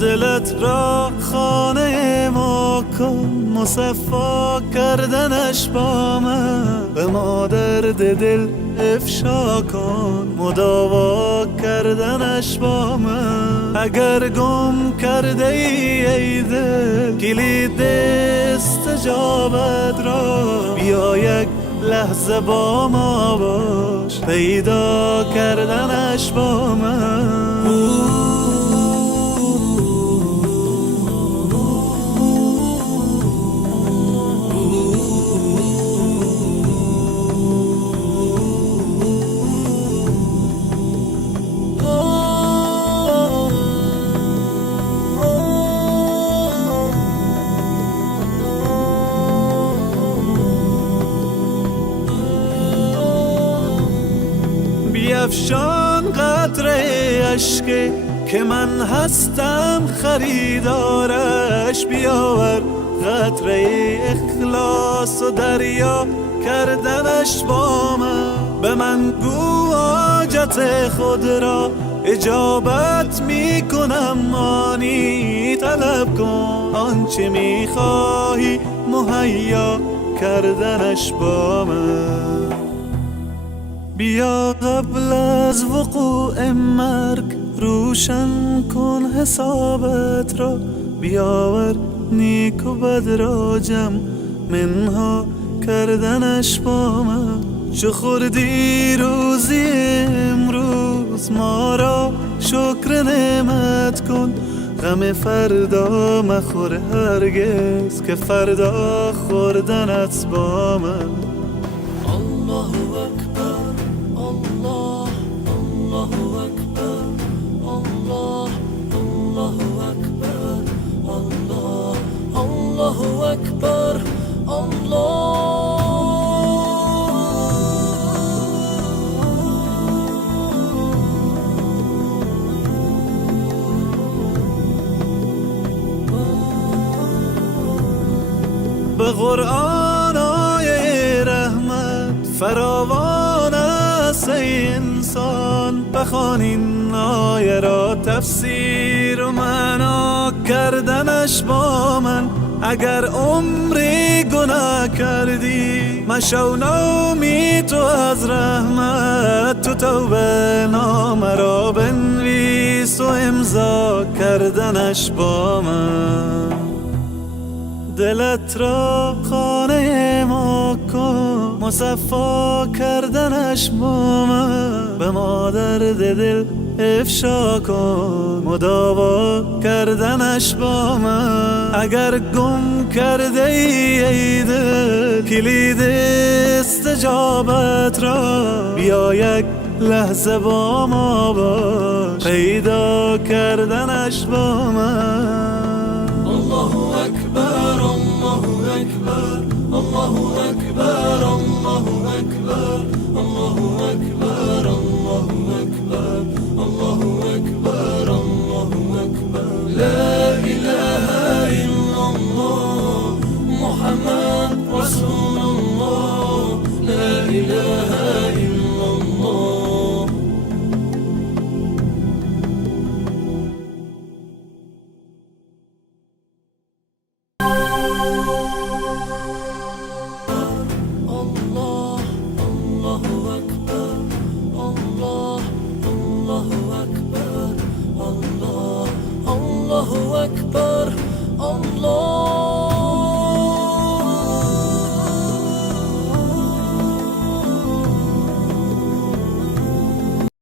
دلت را خانه ما کن، مصفا کردنش با من. به ما درد دل افشا کن، مداوا کردنش با من. اگر گم کرده ای دل کلید استجابت را، بیا یک لحظه با ما باش، پیدا کردنش با من. بیفشان قطره اشک که من هستم خریدارش، بیاور قطره اخلاص و دریا کردنش با من. به من گو حاجت خود را اجابت می کنم، آنی طلب کن آنچه می خواهی مهیا کردنش با من. بیا قبل از وقوع مرگ روشن کن حسابت را، بیاور نیک و بد را جمع منها کردنش با من. چو خوردی روزی امروز ما را شکر نعمت کن، غم فردا مخور هرگز که فردا خوردنت با من. الله اکبر، الله، الله اکبر، الله، الله اکبر، الله، الله اکبر، الله. به قرآن آیه رحمت فراوان است ای انسان، بخوان این آیه را تفسیر و معنا کردنش با من. اگر عمری گناه کردی مشو نومید تو از رحمت، تو توبه نامه را بنویس و امضا کردنش با من. دلت را خانه ما کن، مصفا کردنش با من. به ما درد دل افشا کن، مداوا کردنش با من. اگر گم کرده ای دل کلید استجابت را، بیا یک لحظه با ما باش، پیدا کردنش با من. الله اکبر، الله اکبر، الله اکبر، الله اکبر، الله اکبر.